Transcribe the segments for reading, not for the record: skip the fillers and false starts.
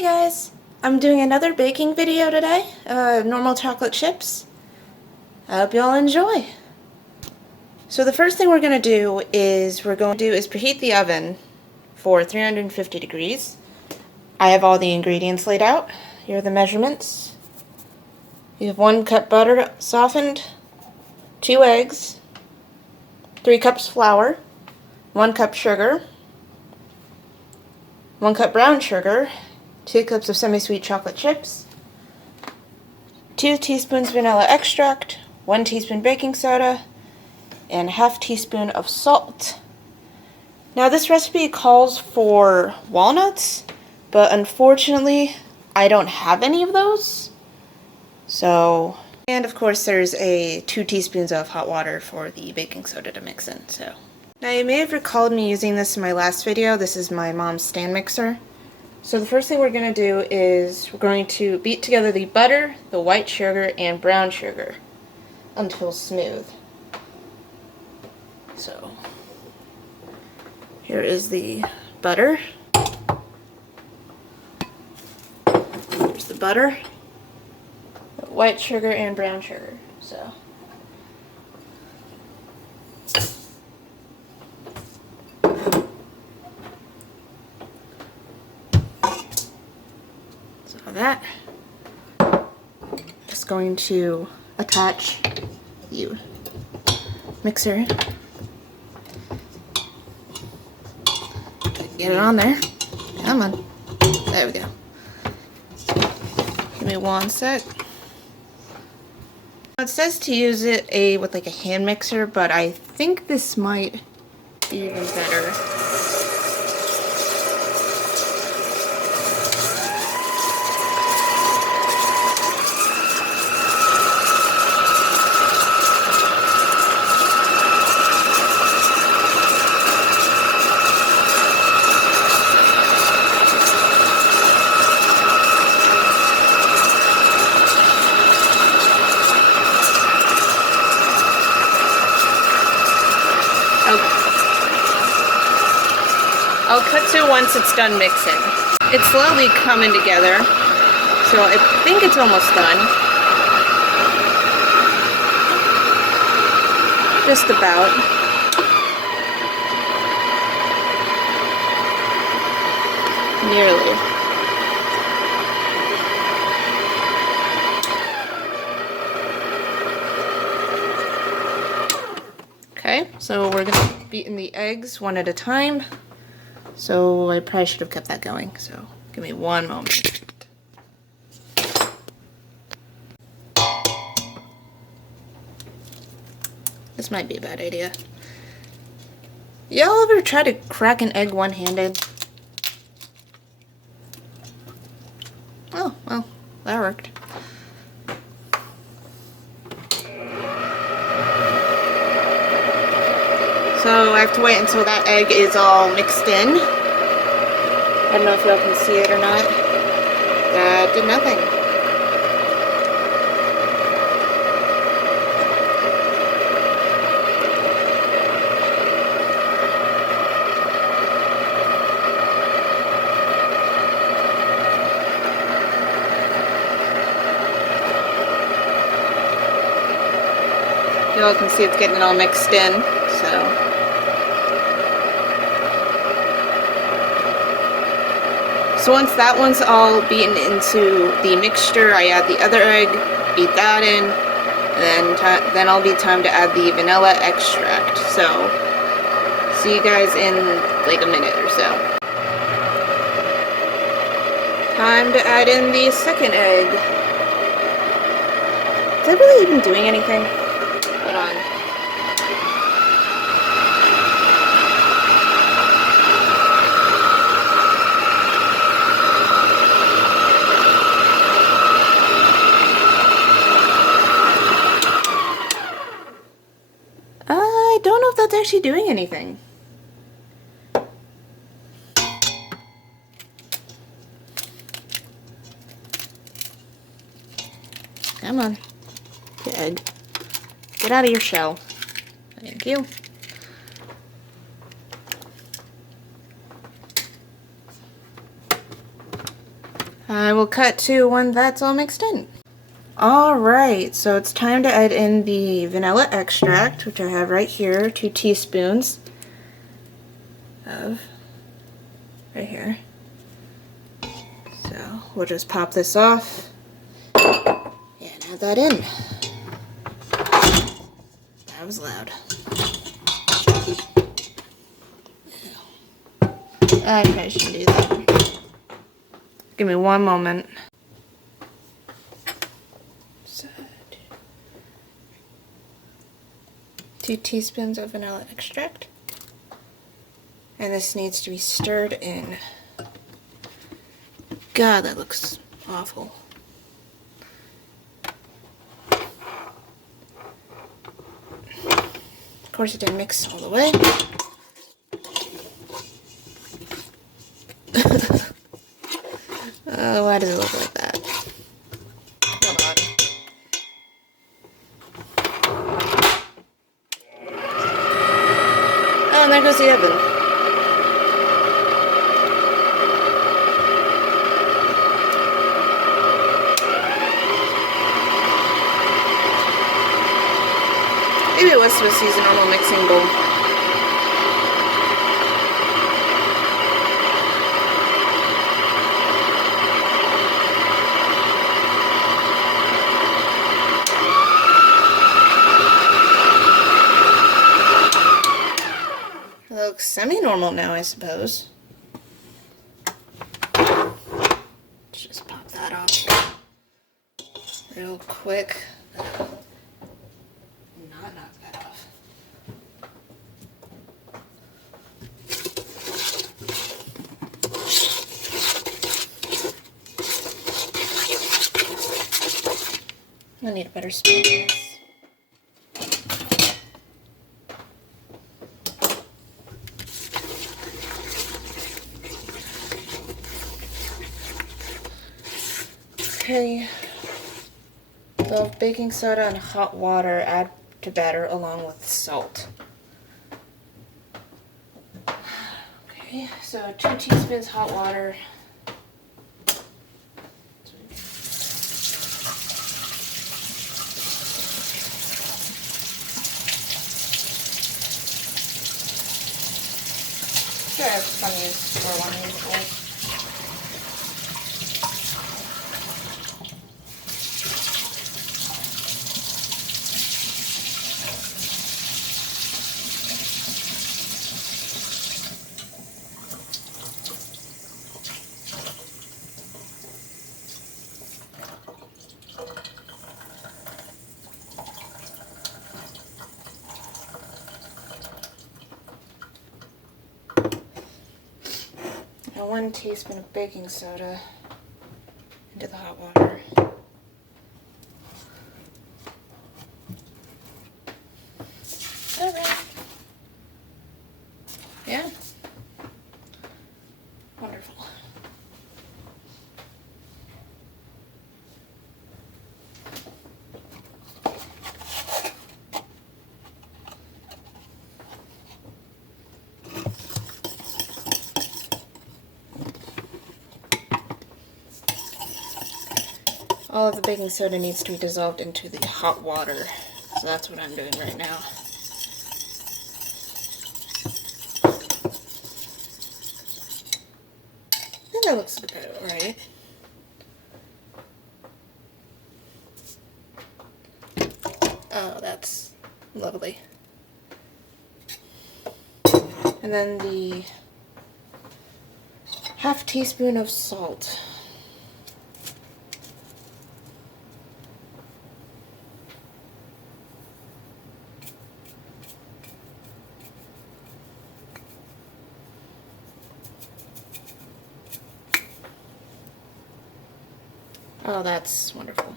Hey guys, I'm doing another baking video today, normal chocolate chips. I hope you all enjoy. So the first thing we're going to do is preheat the oven for 350 degrees. I have all the ingredients laid out. Here are the measurements. You have 1 cup butter softened, 2 eggs, 3 cups flour, 1 cup sugar, 1 cup brown sugar, 2 cups of semi-sweet chocolate chips, 2 teaspoons vanilla extract, 1 teaspoon baking soda, and a half teaspoon of salt. Now this recipe calls for walnuts, but unfortunately I don't have any of those. And of course there's 2 teaspoons of hot water for the baking soda to mix in. Now you may have recalled me using this in my last video. This is my mom's stand mixer. So the first thing we're going to do is we're going to beat together the butter, the white sugar, and brown sugar until smooth. So here is the butter. Here's the butter, the white sugar, and brown sugar. So that. Just going to attach the mixer. Get it on there. Come on. There we go. Give me 1 sec. It says to use it with like a hand mixer, but I think this might be even better. I'll cut to once it's done mixing. It's slowly coming together, so I think it's almost done. Just about. Nearly. Okay, so we're gonna beat in the eggs one at a time. So I probably should have kept that going, so give me 1 moment. This might be a bad idea. Y'all ever try to crack an egg one-handed? Oh, well, that worked. So I have to wait until that egg is all mixed in. I don't know if y'all can see it or not. That did nothing. Y'all can see it's getting all mixed in, so. So once that one's all beaten into the mixture, I add the other egg, beat that in, and then I'll be time to add the vanilla extract. So, see you guys in like a minute or so. Time to add in the second egg. Is that really even doing anything? Hold on. I don't know if that's actually doing anything. Come on. Get egg. Get out of your shell. Thank you. I will cut to when that's all mixed in. Alright, so it's time to add in the vanilla extract, which I have right here, 2 teaspoons of, right here. So we'll just pop this off and add that in. That was loud. I probably shouldn't do that. Give me one moment. So, 2 teaspoons of vanilla extract. And this needs to be stirred in. God, that looks awful. Of course, it didn't mix all the way. Why does it look like that? Hold on. Oh, and there goes the oven. Maybe it was supposed to use a normal mixing bowl. It looks semi-normal now, I suppose. Let's just pop that off real quick. Not knock that off. I need a better spoon for this. Okay. Dissolve baking soda and hot water, add to batter along with salt. Okay, so 2 teaspoons hot water. Sure, I have some use for one handful. Now 1 teaspoon of baking soda into the hot water. Alright. Yeah. Wonderful. All of the baking soda needs to be dissolved into the hot water, so that's what I'm doing right now. I think that looks about right. Oh, that's lovely. And then the ½ teaspoon of salt. Oh, that's wonderful.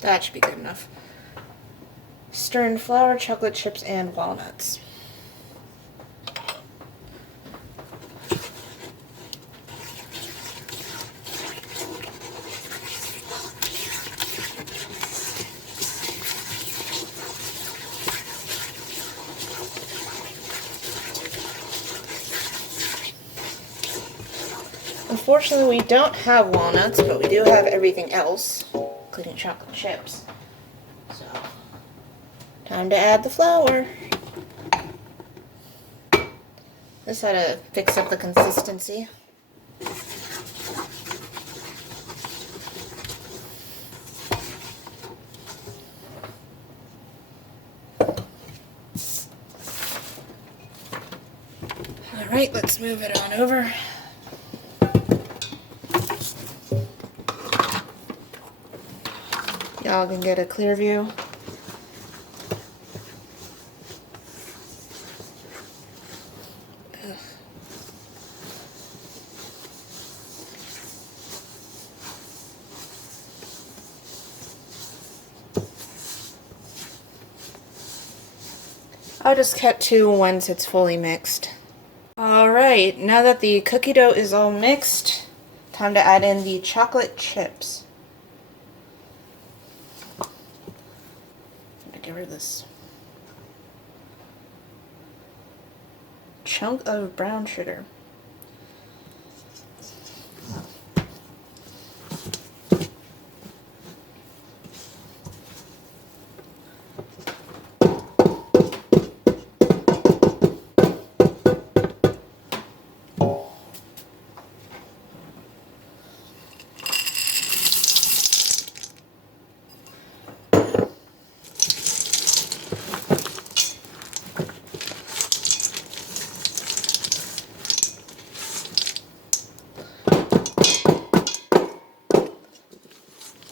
That should be good enough. Stir in flour, chocolate chips, and walnuts. Unfortunately, we don't have walnuts, but we do have everything else, including chocolate chips. So, time to add the flour. This had to fix up the consistency. Alright, let's move it on over. Y'all can get a clear view. Ugh. I'll just cut 2 once it's fully mixed. Alright, now that the cookie dough is all mixed, time to add in the chocolate chips. I'm gonna get rid of this chunk of brown sugar.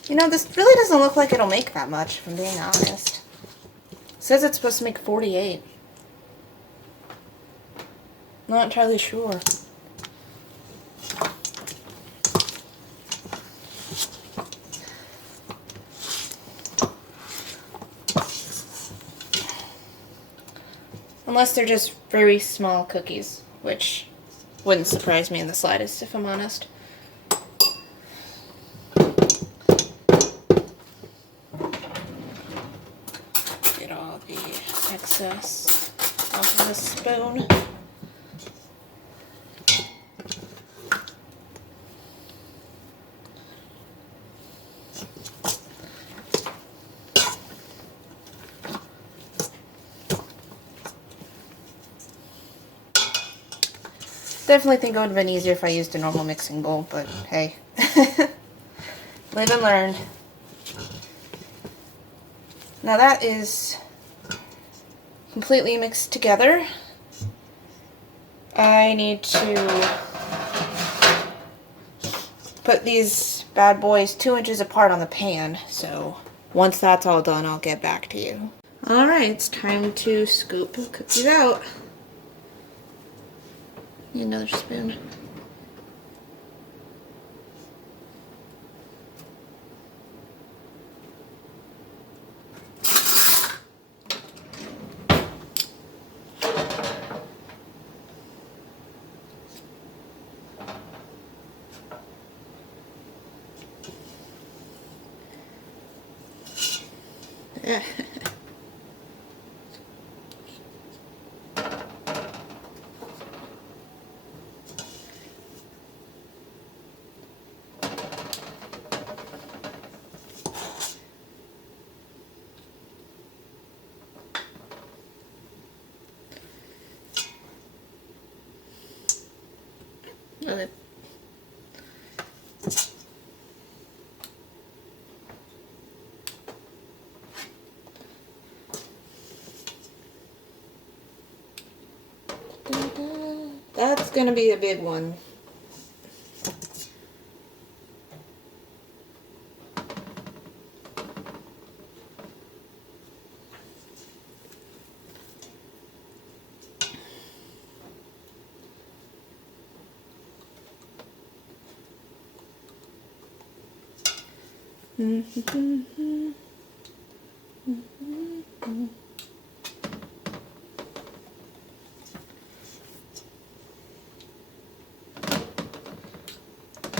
You know, this really doesn't look like it'll make that much, if I'm being honest. It says it's supposed to make 48. Not entirely sure. Unless they're just very small cookies, which wouldn't surprise me in the slightest, if I'm honest. Get all the excess off of the spoon. Definitely think it would have been easier if I used a normal mixing bowl, but hey. Live and learn. Now that is completely mixed together. I need to put these bad boys 2 inches apart on the pan, so once that's all done, I'll get back to you. Alright, it's time to scoop the cookies out. Need another spoon. Okay. That's gonna be a big one.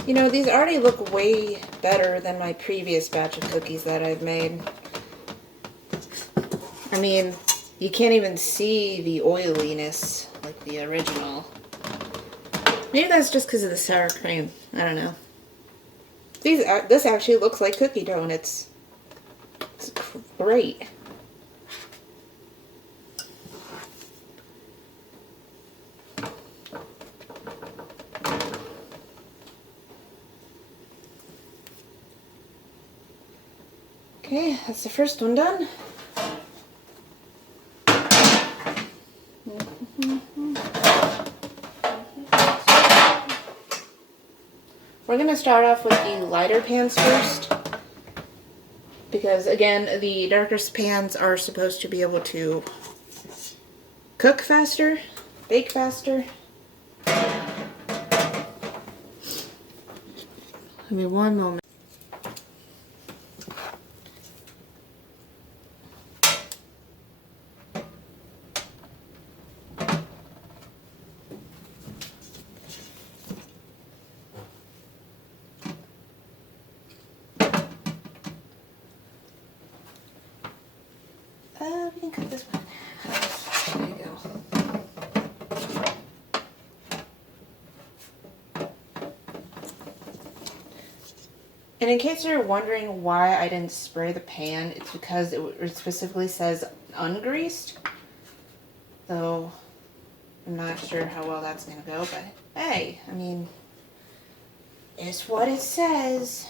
You know, these already look way better than my previous batch of cookies that I've made. I mean, you can't even see the oiliness like the original. Maybe that's just because of the sour cream. I don't know. This actually looks like cookie dough, and it's great. Okay, that's the first one done. We're going to start off with the lighter pans first, because again, the darker pans are supposed to be able to cook faster, bake faster. Give me one moment. We can cut this one. There you go. And in case you're wondering why I didn't spray the pan, it's because it specifically says ungreased. So I'm not sure how well that's going to go, but hey, I mean, it's what it says.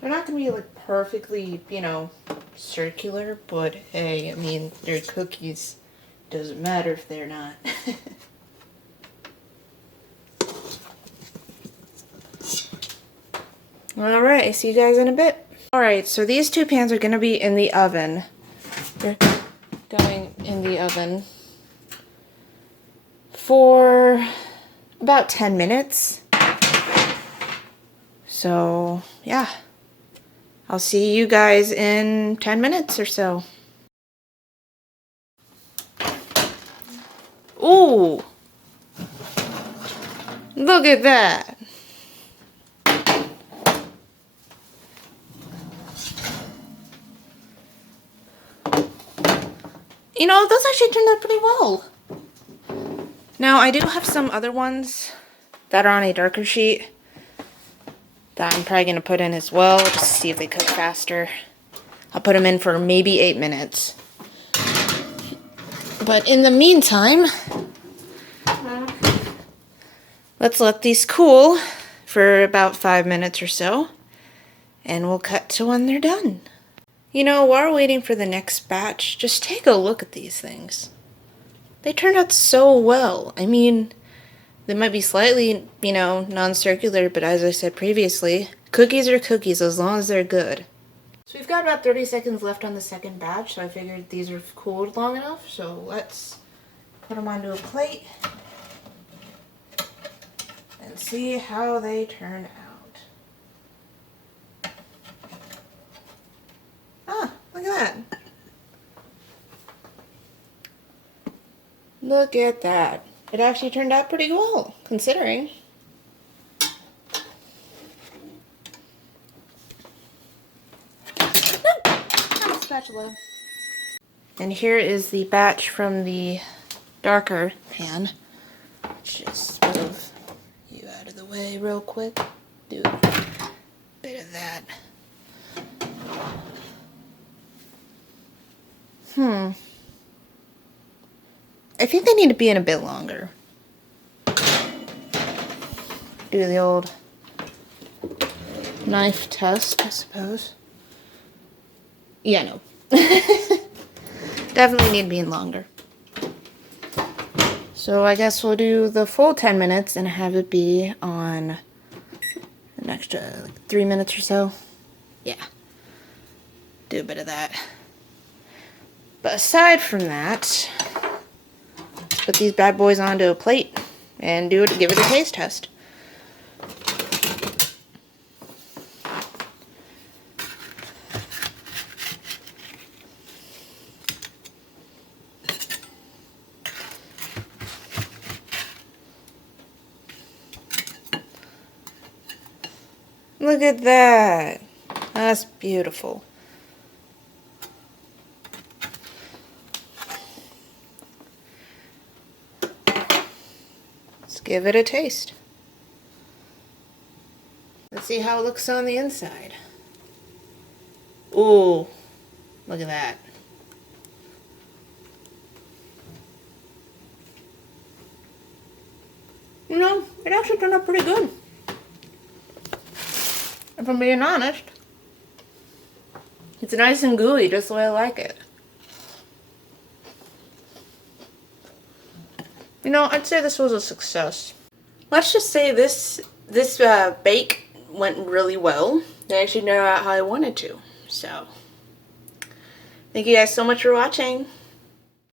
They're not going to be like perfectly, you know, circular, but hey, I mean, they're cookies. Doesn't matter if they're not. Alright, see you guys in a bit. Alright, so these two pans are going to be in the oven. They're going in the oven for about 10 minutes. So, yeah. I'll see you guys in 10 minutes or so. Ooh! Look at that! You know, those actually turned out pretty well. Now, I do have some other ones that are on a darker sheet that I'm probably going to put in as well, just to see if they cook faster. I'll put them in for maybe 8 minutes. But in the meantime, let's let these cool for about 5 minutes or so, and we'll cut to when they're done. You know, while we're waiting for the next batch, just take a look at these things. They turned out so well. I mean, they might be slightly, you know, non-circular, but as I said previously, cookies are cookies as long as they're good. So we've got about 30 seconds left on the second batch, so I figured these are cooled long enough, so let's put them onto a plate and see how they turn out. Ah, look at that. Look at that. It actually turned out pretty well, considering. Not a spatula. And here is the batch from the darker pan. Just move you out of the way real quick. Do a bit of that. I think they need to be in a bit longer. Do the old knife test, I suppose. Yeah, no. Definitely need to be in longer. So I guess we'll do the full 10 minutes and have it be on an extra like 3 minutes or so. Yeah, do a bit of that. But aside from that, let's put these bad boys onto a plate and give it a taste test. Look at that. That's beautiful. Let's give it a taste. Let's see how it looks on the inside. Ooh, look at that. You know, it actually turned out pretty good. If I'm being honest. It's nice and gooey, just the way I like it. You know, I'd say this was a success. Let's just say this bake went really well. It actually turned out how I wanted to. So, thank you guys so much for watching.